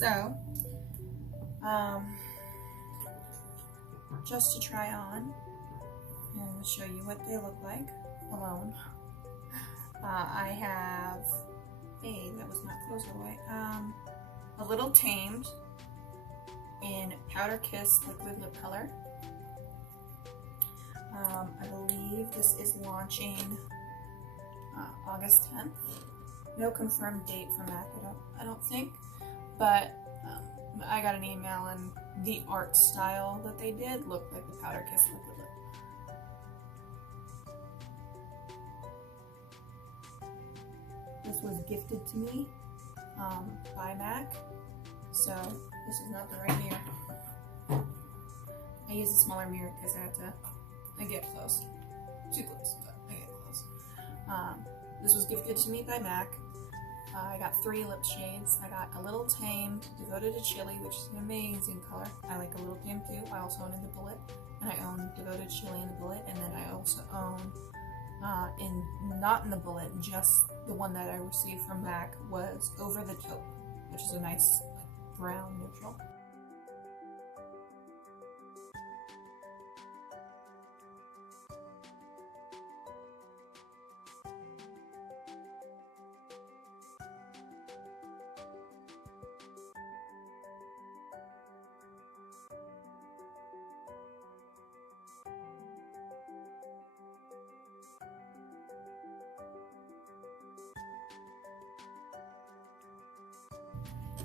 So, just to try on and show you what they look like alone, I have that was not closed all the way, a Little Tamed in Powder Kiss Liquid Lip Color. I believe this is launching August 10th. No confirmed date from MAC, I don't think, but I got an email and the art style that they did looked like the Powder Kiss Liquid Lip. This was gifted to me by MAC, so this is not the right mirror. I use a smaller mirror because I get close. Too close, but I get close. This was gifted to me by MAC. I got 3 lip shades. I got a Little Tamed, Devoted to Chili, which is an amazing color. I like a Little Tamed too. I also own in the Bullet, and I own Devoted to Chili in the Bullet, and then I also own not in the Bullet, just the one that I received from MAC was Over the Taupe, which is a nice brown neutral.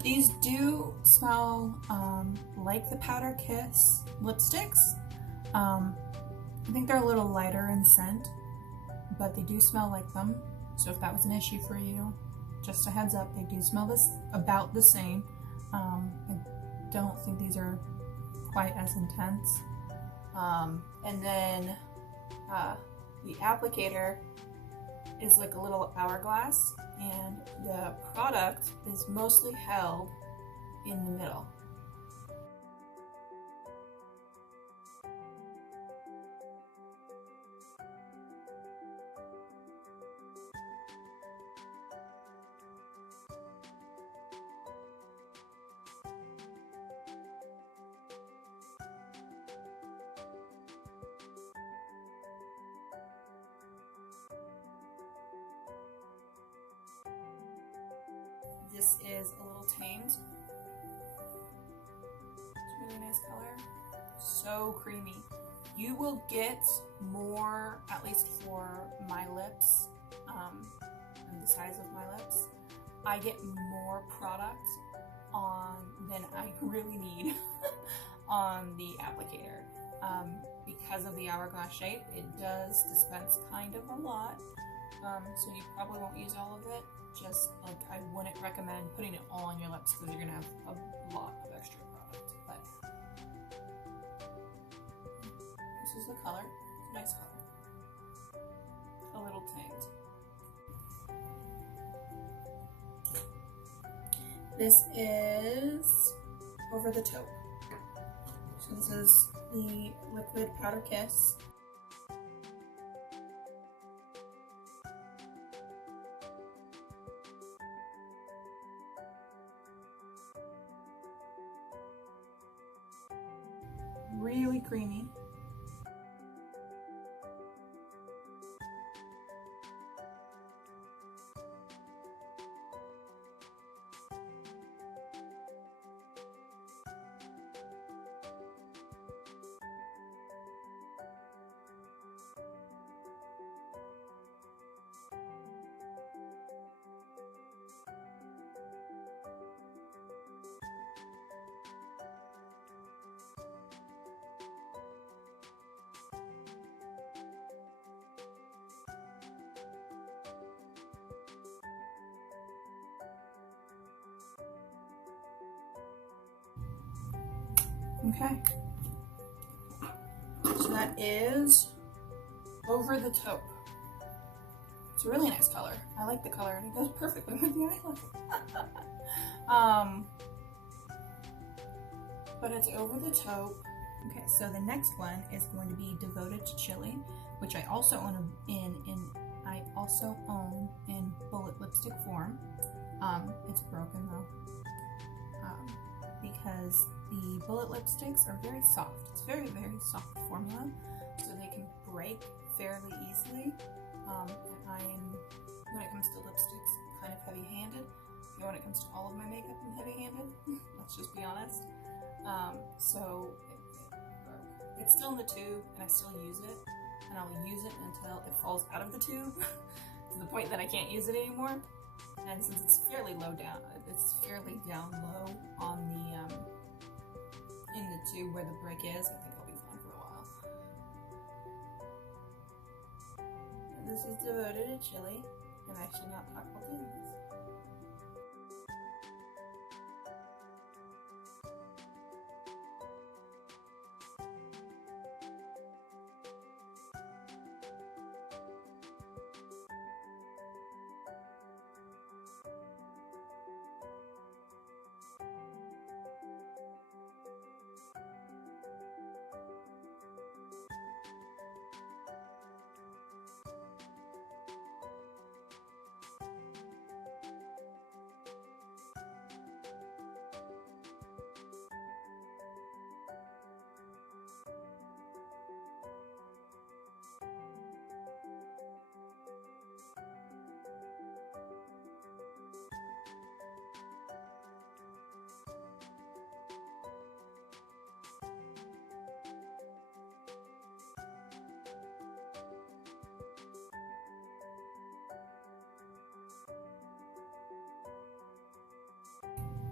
These do smell like the Powder Kiss lipsticks. I think they're a little lighter in scent, but they do smell like them. So if that was an issue for you, just a heads up, they do smell about the same. I don't think these are quite as intense. And then the applicator is like a little hourglass, and the product is mostly held in the middle. This is a Little Tamed. It's a really nice color. So creamy. You will get more, at least for my lips, and the size of my lips. I get more product than I really need on the applicator. Because of the hourglass shape, it does dispense kind of a lot. So you probably won't use all of it. Just like, I wouldn't recommend putting it all on your lips because you're gonna have a lot of extra product. But this is the color. It's a nice color. A Little Tamed. This is Over the Taupe. So this is the liquid Powder Kiss. Really creamy. Okay, so that is Over the Taupe. It's a really nice color. I like the color, and it goes perfectly with the eyeliner. But it's Over the Taupe. Okay, so the next one is going to be Devoted to Chili, which I also own in Bullet lipstick form. It's broken though. because the bullet lipsticks are very soft. It's very, very soft formula, so they can break fairly easily. And I'm, when it comes to lipsticks, kind of heavy-handed. And when it comes to all of my makeup, I'm heavy-handed. Let's just be honest. So it's still in the tube, and I still use it, and I'll use it until it falls out of the tube to the point that I can't use it anymore. And since it's fairly low down, it's fairly down low on the in the tube where the brick is, I think I'll be fine for a while. And this is devoted to chili. I'm actually not talking about doing this.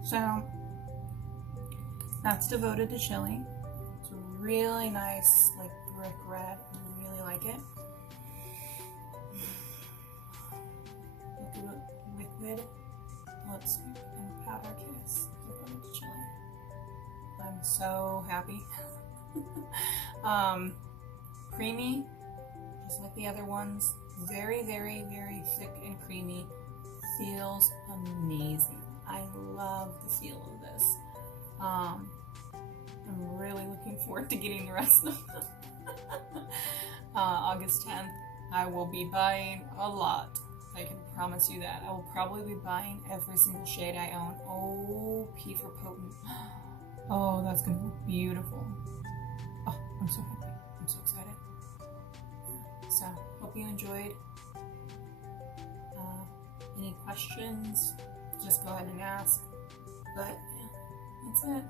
So that's devoted to chili. It's a really nice, like brick red. I really like it. Liquid lipstick and powder kiss devoted to chili. I'm so happy. Creamy, just like the other ones. Very, very, very thick and creamy. Feels amazing. I love the feel of this. I'm really looking forward to getting the rest of them. August 10th, I will be buying a lot. I can promise you that. I will probably be buying every single shade I own. Oh, P for potent. Oh, that's gonna look beautiful. Oh, I'm so happy. I'm so excited. So, hope you enjoyed. Any questions? Just go ahead and ask. But yeah, that's it.